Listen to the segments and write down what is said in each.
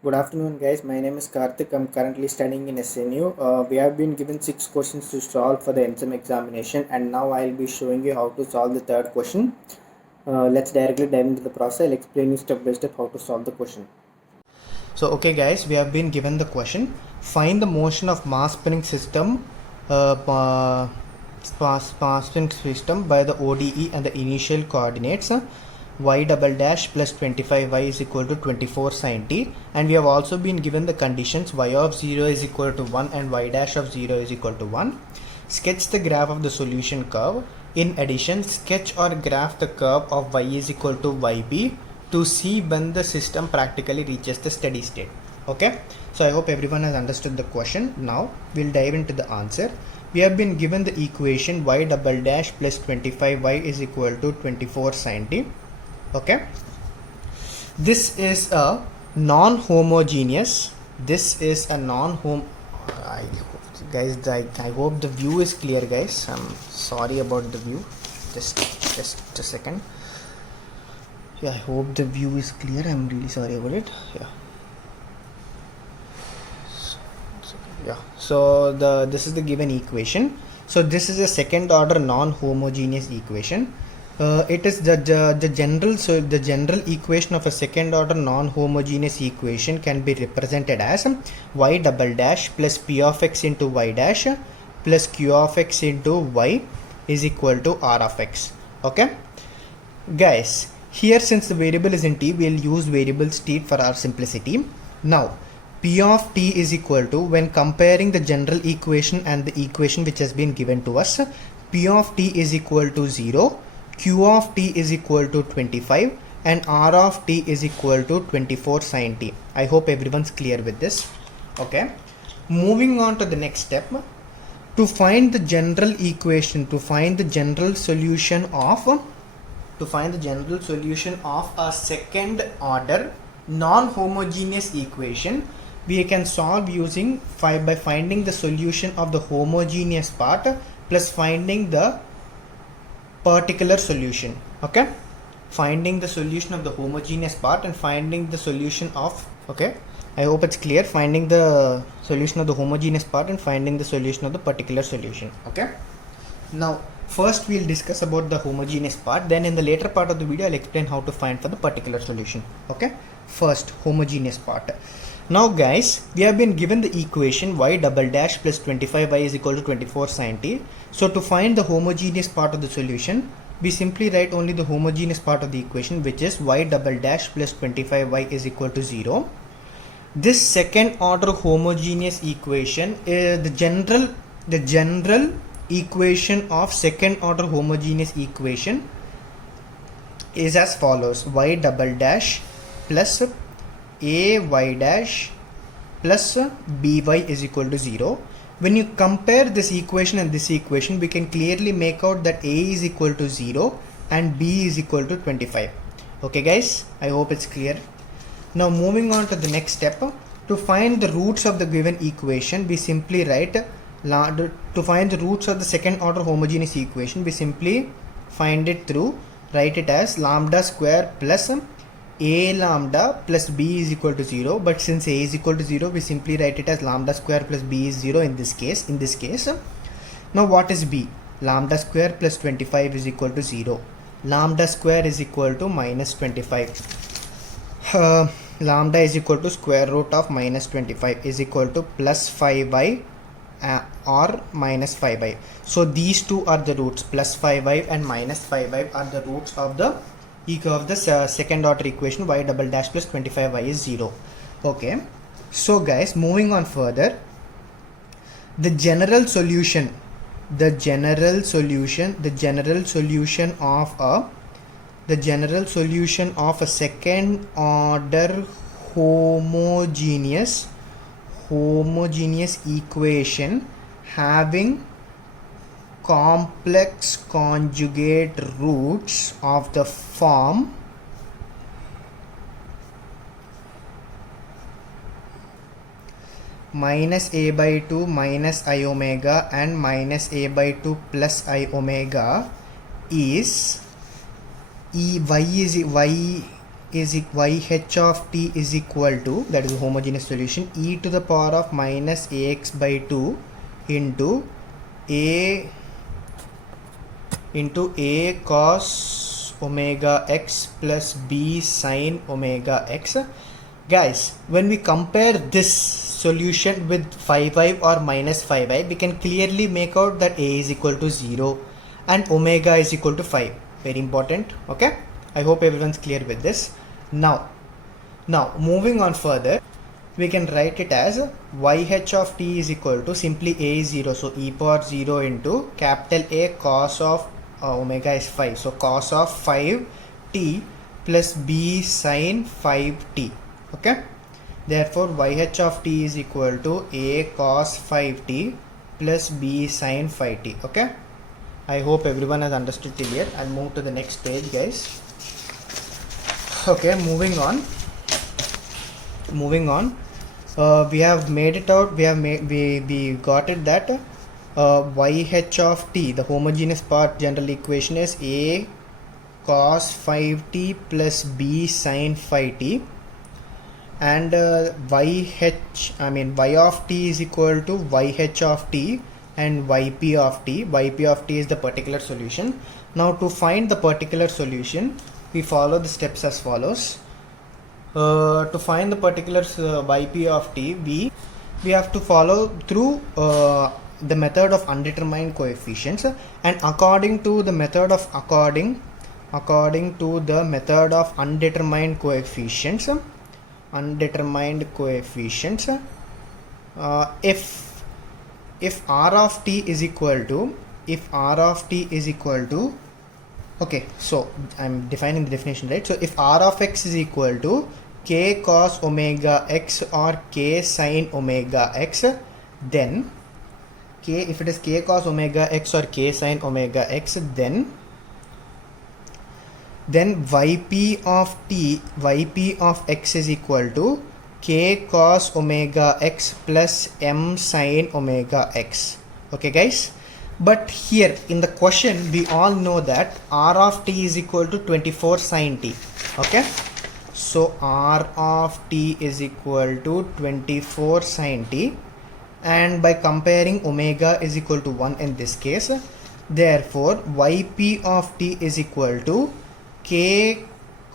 Good afternoon, guys. My name is Karthik. I'm currently studying in SNU. We have been given 6 questions to solve for the NSEM examination, and now I'll be showing you how to solve the third question. Let's directly dive into the process. I'll explain you step by step how to solve the question. So, okay, guys, we have been given the question. Find the motion of mass spinning system, mass spinning system by the ODE and the initial coordinates. Y double dash plus 25y is equal to 24 sin t, and we have also been given the conditions y of 0 is equal to 1 and y dash of 0 is equal to 1. Sketch the graph of the solution curve. In addition, sketch or graph the curve of y is equal to yb to see when the system practically reaches the steady state. Okay, so I hope everyone has understood the question. Now we'll dive into the answer. We have been given the equation y double dash plus 25y is equal to 24 sin t. Okay, this is a non-homogeneous. I hope the view is clear, guys. I'm sorry about the view. Just a second. Yeah, I hope the view is clear. I'm really sorry about it. So this is the given equation. So this is a second order non-homogeneous equation. It is the general equation of a second order non-homogeneous equation can be represented as y double dash plus p of x into y dash plus q of x into y is equal to r of x. Okay, guys, here since the variable is in t, we'll use variables t for our simplicity. Now p of t is equal to, when comparing the general equation and the equation which has been given to us, p of t is equal to 0, q of t is equal to 25, and r of t is equal to 24 sin t. I hope everyone's clear with this. Okay, moving on to the next step. To find the general equation, to find the general solution of a second order non-homogeneous equation, we can solve using by finding the solution of the homogeneous part plus finding the particular solution. Okay, finding the solution of the homogeneous part and finding the solution of, okay, I hope it's clear, finding the solution of the homogeneous part and finding the solution of the particular solution. Okay, now first we'll discuss about the homogeneous part, then in the later part of the video I'll explain how to find for the particular solution. Okay, first homogeneous part. Now guys, we have been given the equation y double dash plus 25y is equal to 24 sin t. So to find the homogeneous part of the solution, we simply write only the homogeneous part of the equation, which is y double dash plus 25y is equal to 0. This second order homogeneous equation is the general equation of second order homogeneous equation is as follows: y double dash plus a y dash plus by is equal to 0. When you compare this equation and this equation, we can clearly make out that a is equal to 0 and b is equal to 25. Okay guys, I hope it's clear. Now moving on to the next step. To find the roots of the given equation, we simply write, to find the roots of the second order homogeneous equation, we simply find it through, write it as lambda square plus a lambda plus b is equal to 0, but since a is equal to 0, we simply write it as lambda square plus b is 0 in this case. Now what is b? Lambda square plus 25 is equal to 0. Lambda square is equal to minus 25. Lambda is equal to square root of minus 25 is equal to plus 5y or minus 5y. So these two are the roots, plus 5y and minus 5y are the roots of the second order equation y double dash plus 25y is 0. Okay, so guys, moving on further, the general solution of a second order homogeneous equation having complex conjugate roots of the form minus a by 2 minus I omega and minus a by 2 plus I omega is y is yh of t is equal to, that is a homogeneous solution, e to the power of minus ax by 2 into a cos omega x plus b sin omega x. Guys, when we compare this solution with 5i or minus 5i, we can clearly make out that a is equal to 0 and omega is equal to 5. Very important. Okay, I hope everyone's clear with this. Now moving on further, we can write it as yh of t is equal to, simply a is 0, so e power 0 into capital A cos of omega is 5, so cos of 5t plus b sin 5t. Okay, therefore yh of t is equal to a cos 5t plus b sin 5t. Okay, I hope everyone has understood till here. I'll move to the next page, guys. Okay, moving on, we have made it out, we got it that yh of t, the homogeneous part general equation, is a cos 5t plus b sin 5t, and y of t is equal to yh of t and yp of t. Yp of t is the particular solution. Now to find the particular solution, we follow the steps as follows. To find the particular yp of t, we have to follow through the method of undetermined coefficients, and according to the method of undetermined coefficients, if r of t is equal to, okay, so I'm defining the definition, right? So if r of x is equal to k cos omega x or k sin omega x, then if it is k cos omega x or k sin omega x, then yp of x is equal to k cos omega x plus m sin omega x. Okay, guys, but here in the question we all know that r of t is equal to 24 sin t. Okay, so r of t is equal to 24 sin t, and by comparing omega is equal to 1 in this case, therefore yp of t is equal to k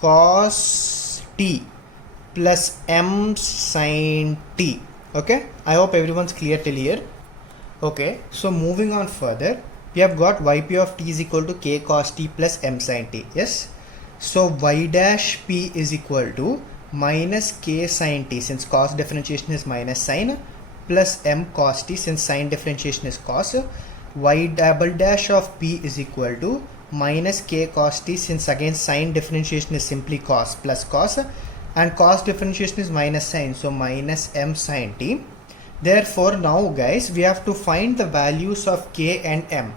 cos t plus m sin t. Okay, I hope everyone's clear till here. Okay, so moving on further, we have got yp of t is equal to k cos t plus m sin t. Yes, so y dash p is equal to minus k sin t, since cos differentiation is minus sin, plus m cos t, since sin differentiation is cos. Y double dash of p is equal to minus k cos t, since again sin differentiation is simply cos plus cos, and cos differentiation is minus sin, so minus m sin t. Therefore now guys, we have to find the values of k and m.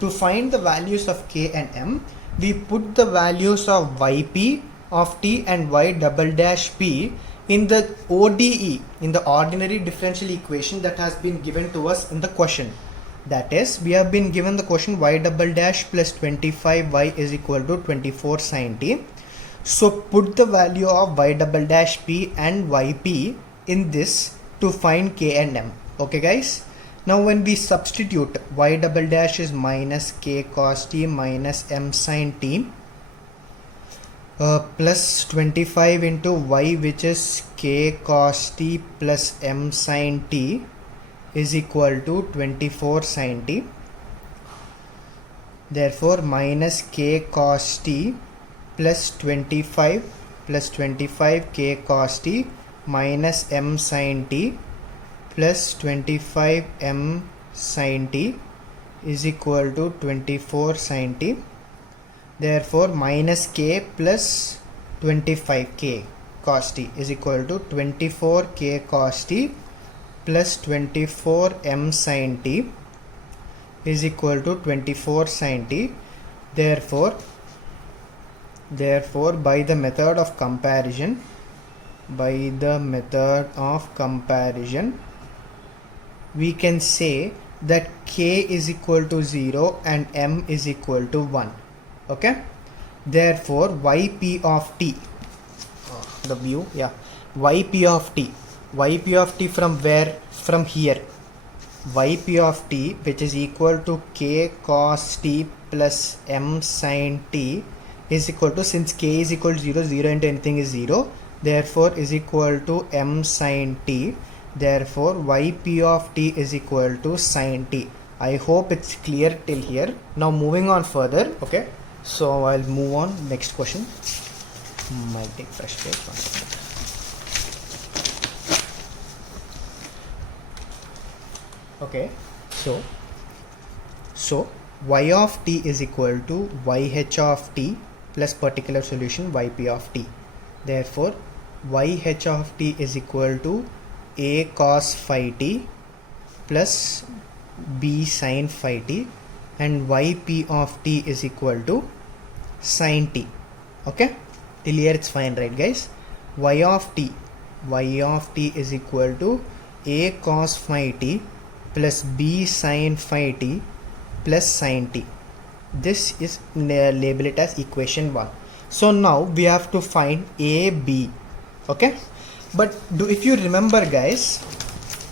To find the values of k and m, we put the values of yp of t and y double dash p in the ODE, in the ordinary differential equation that has been given to us in the question. That is, we have been given the question y double dash plus 25y is equal to 24 sin t. So put the value of y double dash p and yp in this to find k and m. Okay guys, now when we substitute, y double dash is minus k cos t minus m sin t plus 25 into y, which is k cos t plus m sin t, is equal to 24 sin t. Therefore minus k cos t plus 25 k cos t minus m sin t plus 25 m sin t is equal to 24 sin t. Therefore minus k plus 25 k cos t is equal to 24 k cos t plus 24 m sin t is equal to 24 sin t. Therefore by the method of comparison, we can say that k is equal to 0 and m is equal to 1. Okay, therefore yp of t, the view. Yeah, yp of t. Yp of t from where? From here. Yp of t, which is equal to k cos t plus m sin t, is equal to, since k is equal to 0, 0 into anything is 0, therefore is equal to m sin t. Therefore yp of t is equal to sin t. I hope it's clear till here. Now moving on further. Okay, so I'll move on next question. Might take fresh page. 1 second. Okay, so y of t is equal to yh of t plus particular solution yp of t. Therefore yh of t is equal to a cos phi t plus b sin phi t, and yp of t is equal to sin t. Okay, till here it's fine, right guys? Y of t is equal to a cos phi t plus b sin phi t plus sin t. This is label it as equation 1. So now we have to find a, b. Okay, but if you remember guys,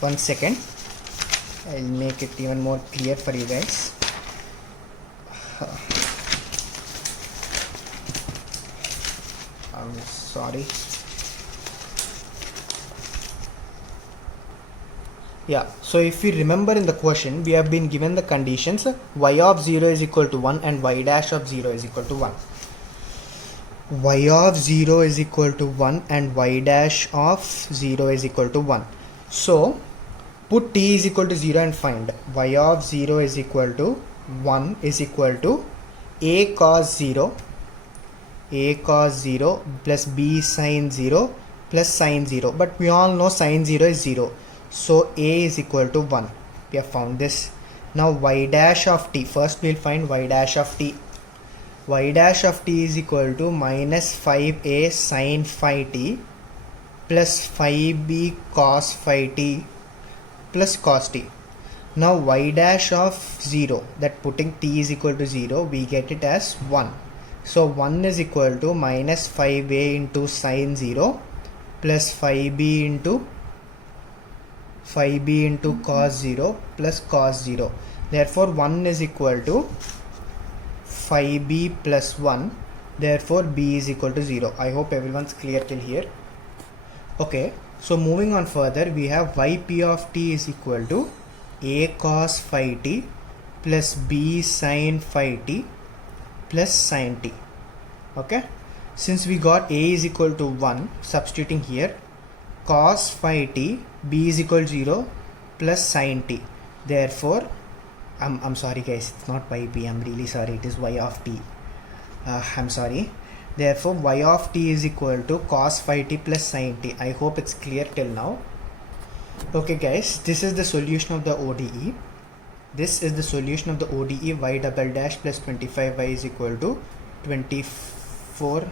1 second, I'll make it even more clear for you guys. I'm sorry. Yeah, so if we remember in the question, we have been given the conditions y of 0 is equal to 1 and y dash of 0 is equal to 1. Y of 0 is equal to 1 and y dash of 0 is equal to 1. So put t is equal to 0 and find y of 0 is equal to 1 is equal to a cos 0 plus b sin 0 plus sin 0, but we all know sin 0 is 0. So a is equal to 1. We have found this. Now y dash of t, first we'll find y dash of t. Y dash of t is equal to minus 5a sin phi t plus 5b cos phi t plus cos t. Now y dash of 0, that putting t is equal to 0, we get it as 1. So 1 is equal to minus 5a into sin 0 plus 5b into cos 0 plus cos 0. Therefore 1 is equal to 5b plus 1. Therefore b is equal to 0. I hope everyone's clear till here. Okay, so moving on further, we have yp of t is equal to a cos phi t plus b sin phi t plus sin t. Okay, since we got a is equal to 1, substituting here, cos phi t, b is equal to 0 plus sin t. Therefore I'm sorry guys, it's not yp, I'm really sorry, it is y of t. I'm sorry. Therefore y of t is equal to cos phi t plus sin t. I hope it's clear till now. Okay guys, this is the solution of the ODE. This is the solution of the ODE. Y double dash plus 25y is equal to 24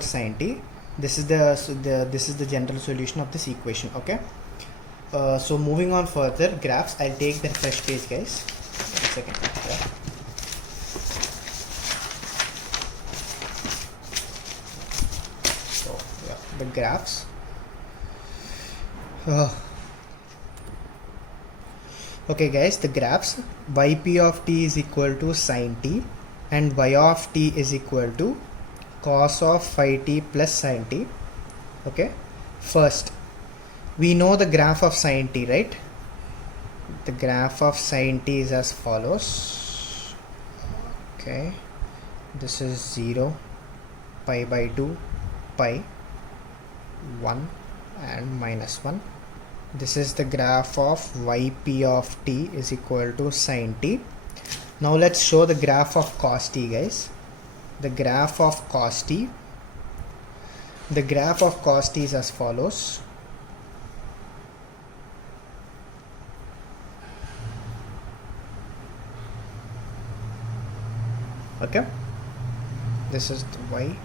sin t. This is the general solution of this equation. Okay, so moving on further, graphs. I'll take the fresh page guys. 1 second. Yeah. So yeah, the graphs. Okay guys, the graphs. Yp of t is equal to sin t and y of t is equal to cos of phi t plus sin t. Okay, first we know the graph of sin t, right? The graph of sin t is as follows. Okay, this is 0, pi by 2, pi, 1 and minus 1. This is the graph of yp of t is equal to sin t. Now let's show the graph of cos t guys. The graph of cos t is as follows. Okay, this is the y,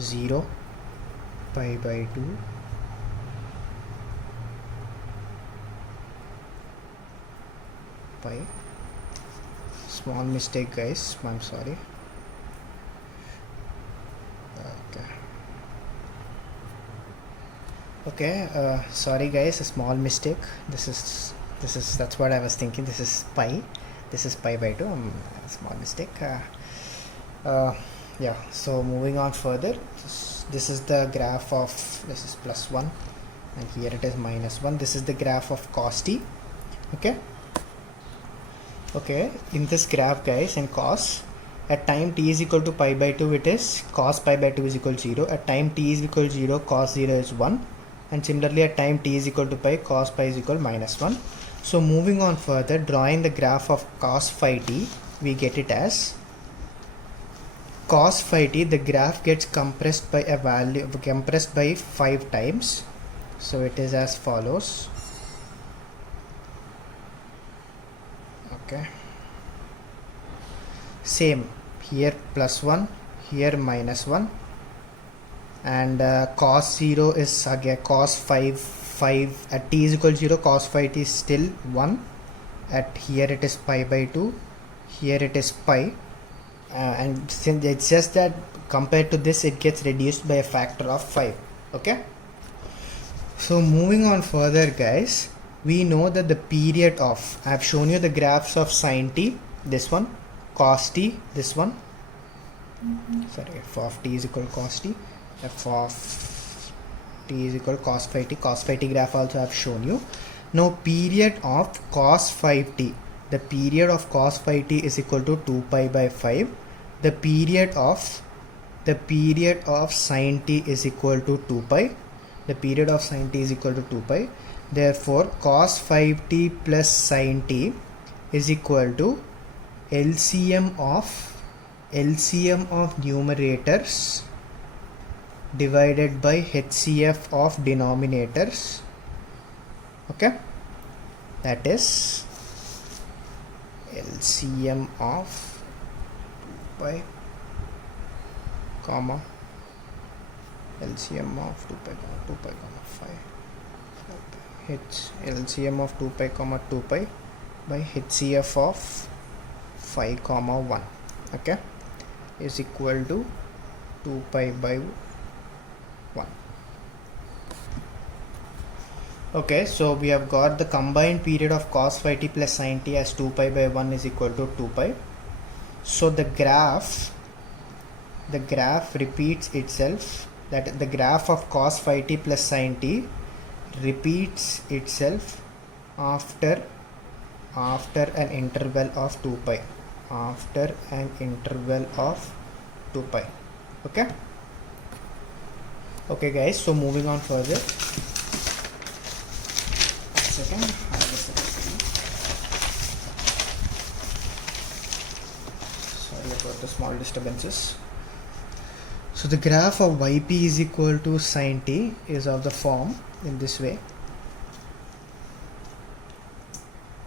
0, pi by 2, pi, Small mistake, guys, I'm sorry. Okay, sorry guys, a small mistake. This is that's what I was thinking. This is pi by 2. Small mistake. Yeah, so moving on further, this is the graph of, this is +1 and here it is -1. This is the graph of cos t. Okay, in this graph, guys, in cos, at time t is equal to pi by 2, it is cos pi by 2 is equal to 0. At time t is equal to 0, cos 0 is 1. And similarly at time t is equal to pi, cos pi is equal to -1. So moving on further, drawing the graph of cos phi t, we get it as cos phi t, the graph gets compressed by 5 times. So it is as follows. Okay, same here, +1, here -1, and cos 0 is again cos 5 at t is equal to 0, cos phi t is still 1. At here it is pi by 2, here it is pi, and since it's just that compared to this it gets reduced by a factor of 5. Okay, so moving on further, guys, we know that the period of, I have shown you the graphs of sin t, this one, cos t, this one, sorry, f of t is equal to cos t, f of t is equal to cos phi t graph also I have shown you. Now period of cos phi t, the period of cos phi t is equal to 2 pi by 5. The period of sin t is equal to 2 pi. The period of sin t is equal to 2 pi. Therefore cos phi t plus sin t is equal to LCM of numerators divided by HCF of denominators. Okay, that is LCM of 2 pi comma LCM of 2 pi comma 5, LCM of 2 pi comma 2 pi by HCF of 5 comma 1, okay, is equal to 2 pi by 1. Okay, so we have got the combined period of cos phi t plus sin t as 2 pi by 1 is equal to 2 pi. So the graph repeats itself, that the graph of cos phi t plus sin t repeats itself after an interval of 2 pi, okay. Okay guys, so moving on further, second, sorry about the small disturbances. So the graph of yp is equal to sin t is of the form in this way,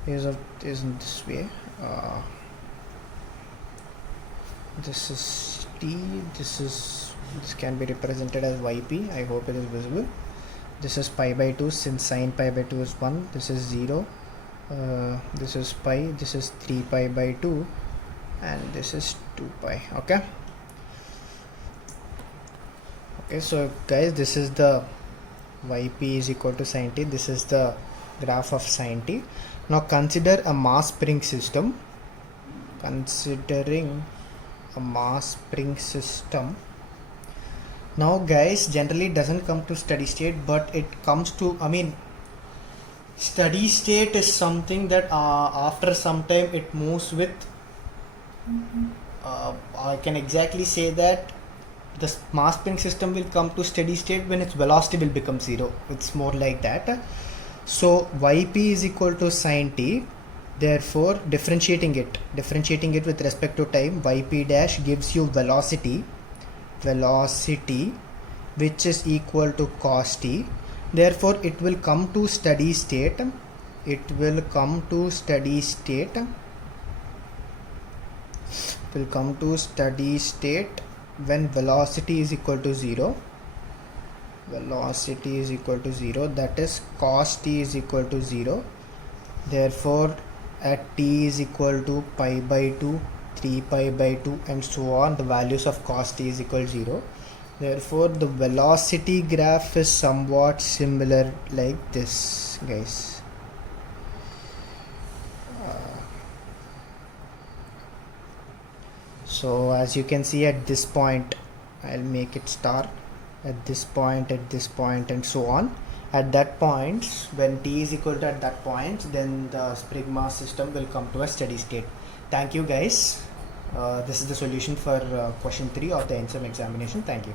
is in this way. This is t, this can be represented as yp. I hope it is visible. This is pi by 2, since sin pi by 2 is 1. This is 0. This is pi. This is 3 pi by 2, and this is 2 pi. Okay. Okay. So guys, this is the yp is equal to sin t. This is the graph of sin t. Now consider a mass spring system. Considering a mass spring system. Now guys, generally it doesn't come to steady state, but it comes to, steady state is something that after some time it moves with, I can exactly say that the mass spring system will come to steady state when its velocity will become 0. It's more like that. So yp is equal to sin t. Therefore differentiating it with respect to time, yp dash gives you velocity which is equal to cos t. Therefore it will come to steady state when velocity is equal to 0. That is cos t is equal to 0. Therefore at t is equal to pi by 2, 3 pi by 2 and so on, the values of cos t is equal to 0. Therefore the velocity graph is somewhat similar like this, guys. So as you can see at this point, I'll make it star, at this point, at this point and so on. At that point, when t is equal to at that point, then the spring mass system will come to a steady state. Thank you guys. This is the solution for question 3 of the NSEM examination. Thank you.